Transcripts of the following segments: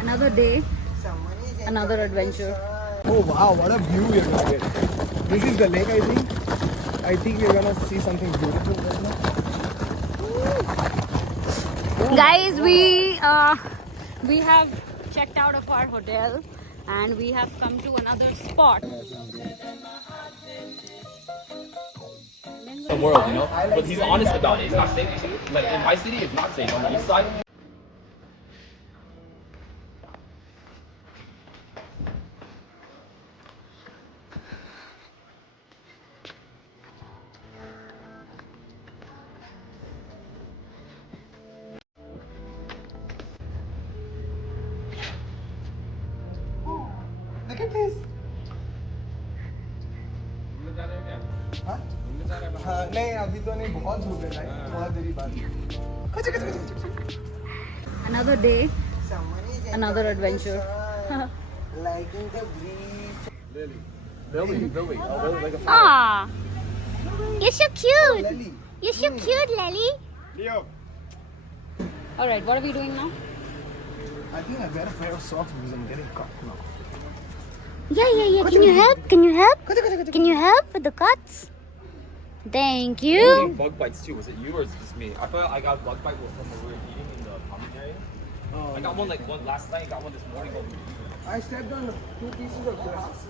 Another day, another adventure. Oh wow, what a view we're gonna get. This is the lake, I think. I think we're gonna see something beautiful right now. Guys, we have checked out of our hotel and we have come to another spot. The world, you know, but he's honest about it. It's not safe. Like in my city, it's not safe. On the east side. Look at this. हाँ नहीं अभी तो नहीं बहुत धूप है भाई बहुत देरी बाद Another day, another adventure. liking the breeze. Billy. Oh, Billy, like a Ah, you're so cute. Lily. You're so cute, Lily. Leo. All right, what are we doing now? I think I better pair of socks because I'm getting caught now. Yeah. Can you help? Can you help with the cuts? Thank you. Getting bug bites too. Was it you or is it just me? I thought I got bug bite from when we were eating in the common area. Oh, I got one like one last night. I got one this morning. I stepped on 2 pieces of grass.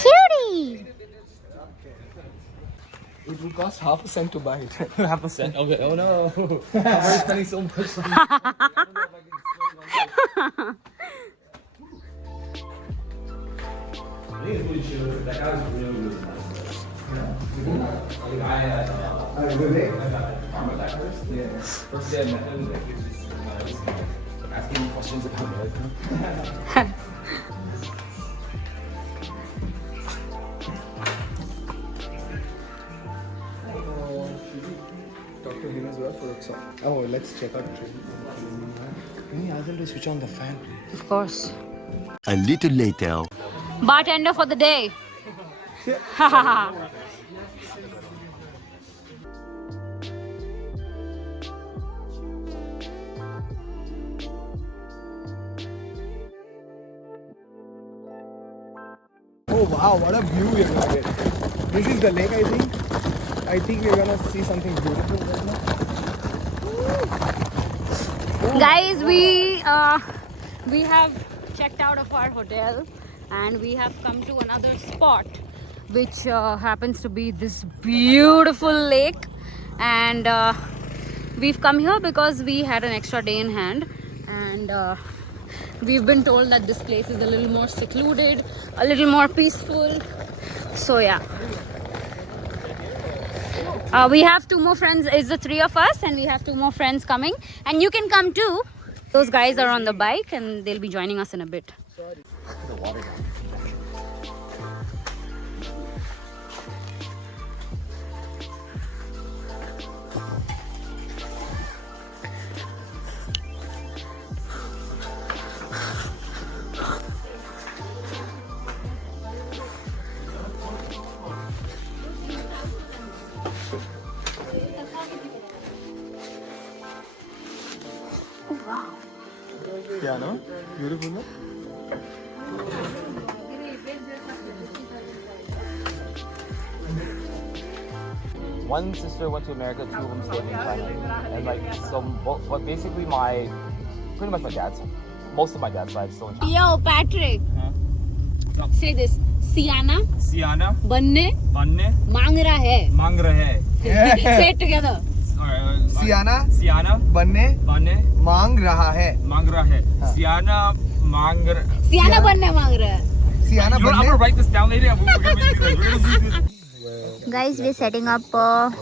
Cutie. It will cost half a cent to buy it. Half a cent. Okay. Oh no. I'm already spending so much. I think it's really chill. That guy was really good. The guy at Karma that first. Yeah. First day I met him, like he was just asking me questions about America. Talk to him as well for a song. Oh, let's check out the train. Can you ask them to switch on the fan? Of course. A little later. Bartender for the day. Oh wow, what a view we're gonna get. This is the lake, I think. I think we're gonna see something beautiful right now. Guys, we have checked out of our hotel and we have come to another spot which happens to be this beautiful lake, and we've come here because we had an extra day in hand, and we've been told that this place is a little more secluded, a little more peaceful. So yeah, we have 2 more friends. It's the 3 of us and we have 2 more friends coming, and you can come too. Those guys are on the bike and they'll be joining us in a bit. Yeah, no? Beautiful, no? One sister went to America, 2 of them stayed in China, and like so. What basically pretty much my dad's, most of my dad's side is still in China. Yo, Patrick. Say this. Siana Siana बनने मांग रहा है. मांग रहा है. Say it together. Siana Siana बनने मांग रहा है. मांग रहा है. Siana Siana बनने मांग रहा है. Siana I'm gonna write this down later. We're gonna make this. Guys, we're setting up a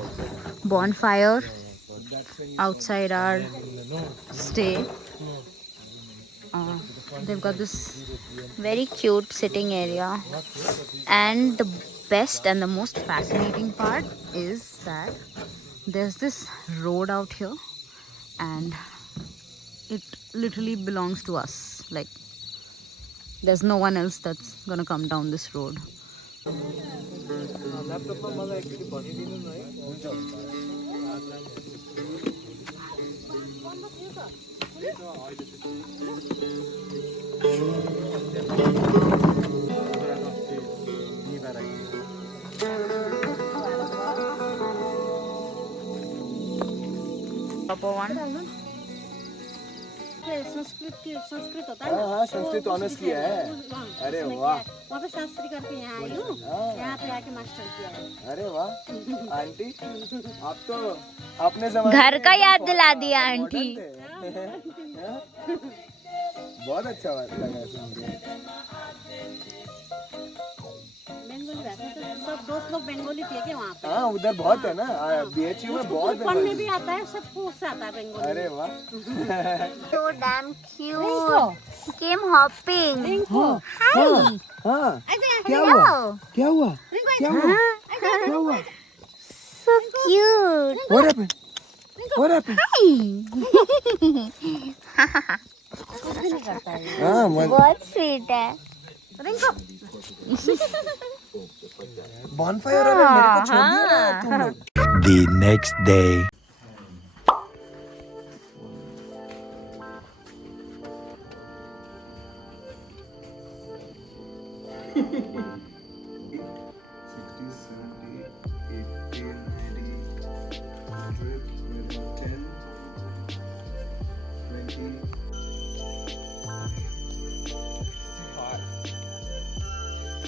bonfire outside our stay. They've got this very cute sitting area, and the best and the most fascinating part is that there's this road out here and it literally belongs to us. Like, there's no one else that's gonna come down this road. proper one. Sanskrit होता है हाँ हाँ Sanskrit honours किया है। अरे वाह वहाँ पे शास्त्री करके यहाँ आई हूँ, यहाँ पे आके मास्टर किया है। अरे वाह आंटी आप तो अपने जमाने घर में का याद बहुत दिला दिया मॉडर्न आंटी। थे। बहुत अच्छा लगा सुन के। बंगाली वैसे तो सब दोस्त लोग बंगाली थे क्या वहाँ पे? हाँ उधर बहुत है ना BHU में बहुत पढ़ने बंगाली। भी आता है, सबको उससे आता है बंगाली। अरे वाह So damn cute. Came hopping. हाँ हाँ क्या हुआ क्या हुआ क्या हुआ क्या हुआ So cute. What happened What happened हाँ बहुत sweet है. बॉनफायर हो रहा है, मेरे को छोड़ दिया ना तुम लोग। The next day.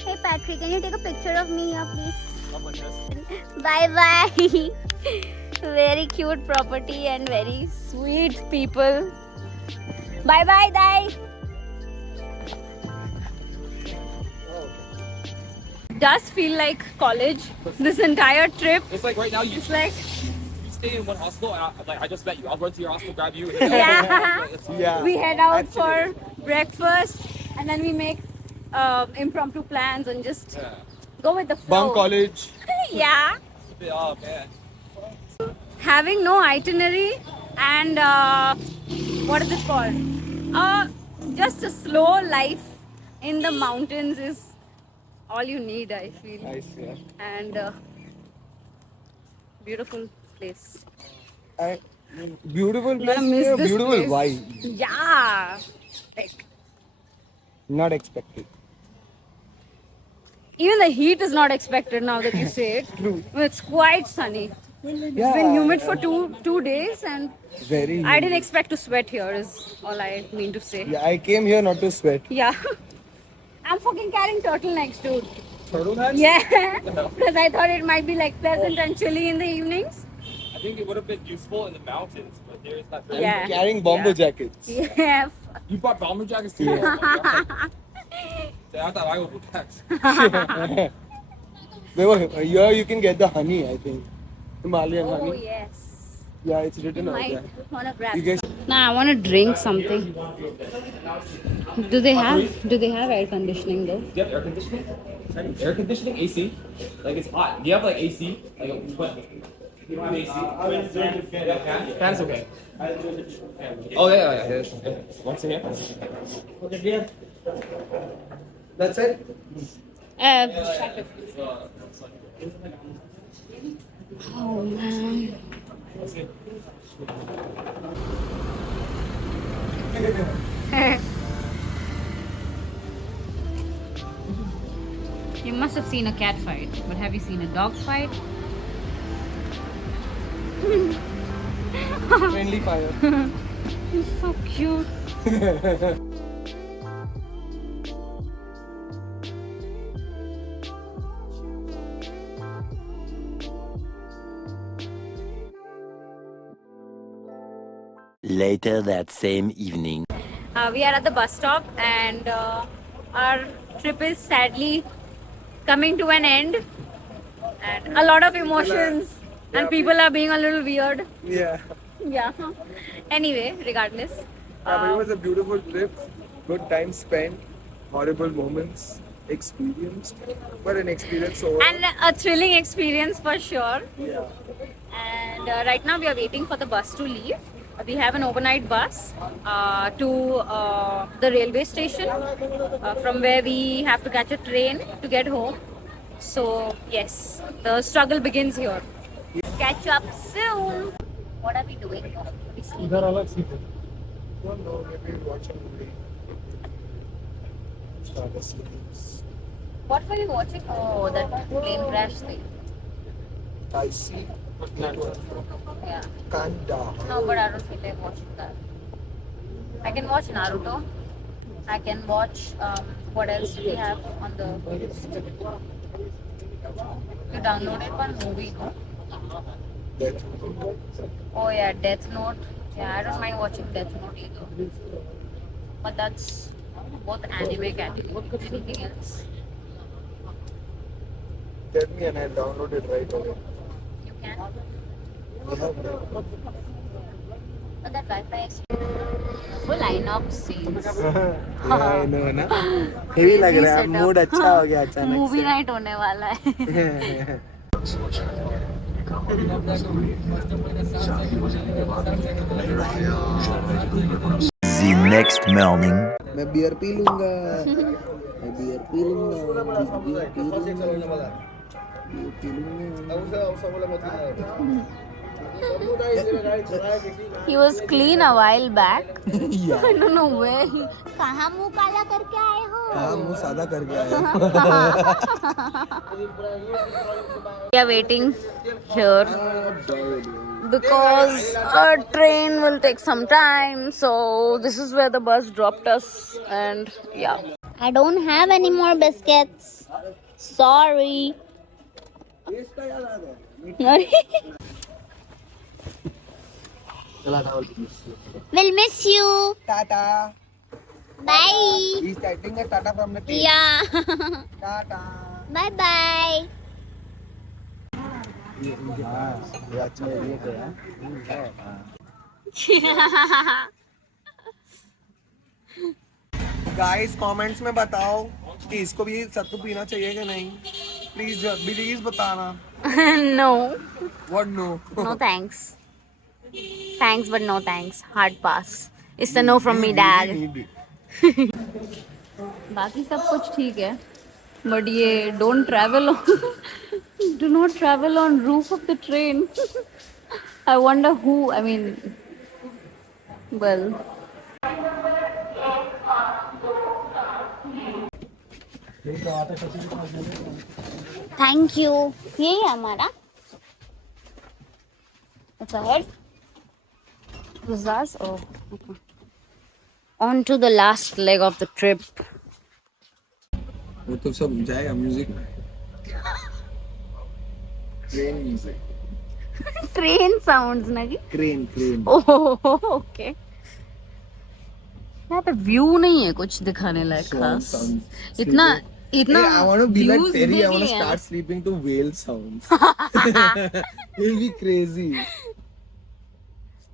Hey Patrick, can you take a picture of me here, please? Bye bye. Very cute property and very sweet people. Bye bye, Dai. Does feel like college. This entire trip. It's like right now you It's like stay in one hostel, and I just met you. I'll run to your hostel, grab you. And yeah. Yeah We head out for breakfast and then we make impromptu plans and just go with the flow. bunk college Yeah. Oh man. Having no itinerary and what is it called? Just a slow life in the mountains is all you need, I feel. nice yeah And beautiful place. beautiful I'm gonna place miss yeah, this beautiful place. vibe Yeah. Like not expected even the heat is not expected now that you say it. It's quite sunny. It's yeah been humid for two days and very I didn't expect to sweat here is all I mean to say. yeah I came here not to sweat Yeah. I'm fucking carrying turtlenecks, dude. Turtlenecks? Yeah. Because I thought it might be like pleasant and chilly in the evenings. I think it would have been useful in the mountains, but there's not. Yeah. carrying bomber jackets Yeah. You bought bomber jackets too. Oh my God. I thought I would put that. here you can get the honey I think Himalayan Oh honey yes. yeah it's written out Might there wanna grab. you guys Nah, I wanna drink something. Do they have air conditioning though? Do you have air conditioning? Air conditioning, AC. Like it's hot. Do you have like AC? Like a you don't have AC? Yeah, fan's okay. Oh yeah. Once again. that's it Oh man. You must have seen a cat fight, but have you seen a dog fight? friendly fire He's so cute. Later that same evening. We are at the bus stop and our trip is sadly coming to an end and a lot of emotions and people are being a little weird. yeah Yeah. Anyway, regardless. but it was a beautiful trip good time spent horrible moments experienced but an experience over And a thrilling experience for sure. yeah And right now we are waiting for the bus to leave. We have an overnight bus to the railway station from where we have to catch a train to get home. So yes, the struggle begins here. Catch up soon. What are we doing? We sleeping. don't know maybe watch a movie start a series What were you watching? Oh, that plane crash thing. I see Yeah. Kanda. No, but I don't feel like watching that. I can watch Naruto. I can watch what else do we have on the list? You downloaded one movie, no? That. Oh yeah, Death Note. Yeah, I don't mind watching Death Note either. But that's both anime category. Anything else? Tell me and I'll download it right away. You can. We have that. But that Wi-Fi is full line-up scenes. Yeah, I know ना. Heavy लग रहा है. Mood अच्छा हो गया अचानक movie से. Night होने वाला है. The next morning. मैं बियर पी लूंगा. मैं बियर पी लूंगा. बियर पी लूंगा. He was clean a while back. Yeah. I don't know where he. कहाँ मुंह काला करके आए हो? हाँ मुंह सादा करके आया. We are waiting here because our train will take some time. So this is where the bus dropped us, and yeah. I don't have any more biscuits. Sorry. We'll miss you. Tata. Bye. He's typing a Tata from the tape. Yeah. Tata. Bye bye. ये अच्छा है ये क्या? Guys comments में बताओ कि इसको भी सत्तू पीना चाहिए कि नहीं. प्लीज बताना. No. What no? No thanks. Thanks but no thanks. Hard pass. It's a no from me, dad. बाकी सब कुछ ठीक है, but ये don't travel on do not travel on roof of the train. I wonder who. I mean, well. Thank you. यही है हमारा. It's ahead. Was that? Oh. Okay. On to the last leg of the trip. वो तो सब जाएगा music में. Train music. Train sounds ना कि? क्रेन. Oh, okay. यहाँ पे व्यू नहीं है कुछ दिखाने लायक खास. इतना Hey, I want to be like views Terry. I भी want to नहीं है. start sleeping to whale sounds. It'll be crazy.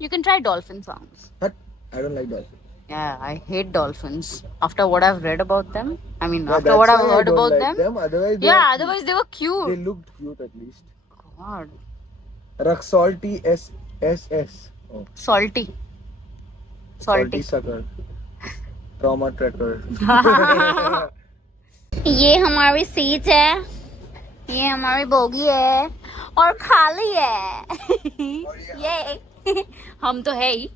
You can try dolphin sounds. But I don't like dolphins. Yeah, I hate dolphins. After what I've read about them, I mean, Yeah, after that's what I've why I heard don't about like them. Otherwise, Yeah, otherwise they were they cute. looked cute at least. God, Raxalti SSS. Oh, salty. sucker. Trauma tracker. ये हमारी seat है, ये हमारी bogie है और खाली है. ये हम तो है ही.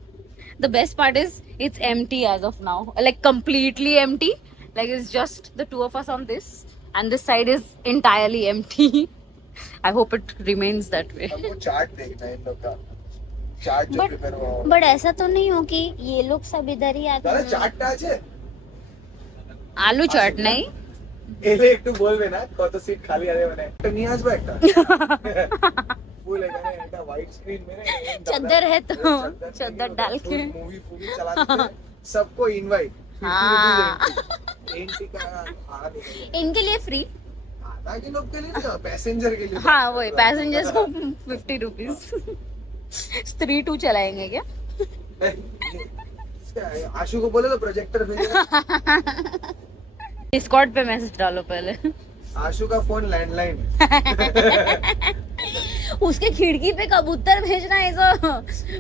The best part is it's empty as of now, like completely empty. Like it's just the two of us on this, and this side is entirely empty. I hope it remains that way. हमको chart देखना है इन लोग का. Chart जो prepare हुआ हो. But ऐसा तो नहीं हो कि ये लोग सब इधर ही आते दादा हैं. चार्ट ना আছে. आलू चाट नहीं. এলে একটু বলবে না কত সিট খালি আছে মানে একটা নিয়ে আসবে একটা ফুল এখানে একটা হোয়াইট স্ক্রিন মেরে चद्दर है तो चद्दर डाल के. मूवी चलाते हैं सबको इनवाइट. हाँ. एंट्री का भाड़ा देंगे. इनके लिए फ्री. आधा के लोग के लिए ना पैसेंजर के लिए. हाँ वही पैसेंजर्स को 50 रुपीज. स्त्री 2 चलाएंगे क्या? आशु को बोले तो प्रोजेक्टर भेजेगा. डिस्कॉर्ड पे मैसेज डालो पहले. आशु का फोन लैंडलाइन. उसके खिड़की पे कबूतर भेजना is a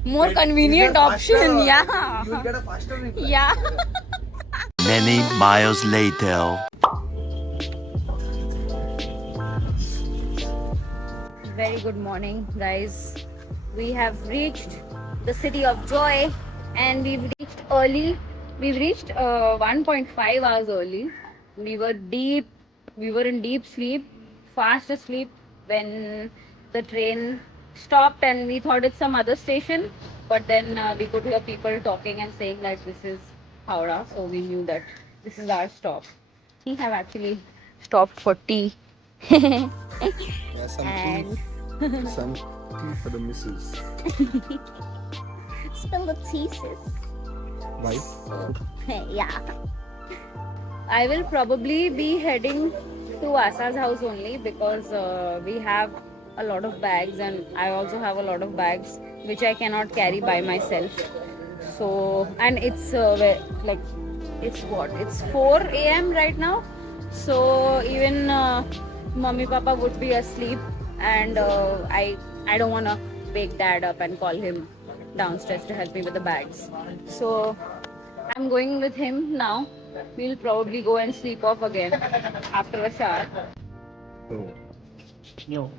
more convenient option. या You will get a faster reply. या Many miles later. Very good morning, guys. We have reached the city of joy, and we've reached early. We've reached 1.5 hours early. We were in deep sleep, fast asleep when the train stopped and we thought it's some other station, but then we could hear people talking and saying that this is Howrah, so we knew that this is our stop. We have actually stopped for tea. Yeah, And some tea for the missus. spill the tea, sis. Why? Yeah. I will probably be heading to Asa's house only because we have a lot of bags and I also have a lot of bags which I cannot carry by myself. So, and it's like, it's what? It's 4 a.m. right now. So, even mommy papa would be asleep and I don't want to wake dad up and call him downstairs to help me with the bags. So, I'm going with him now. We'll probably go and sleep off again after a shower. Oh. Yo.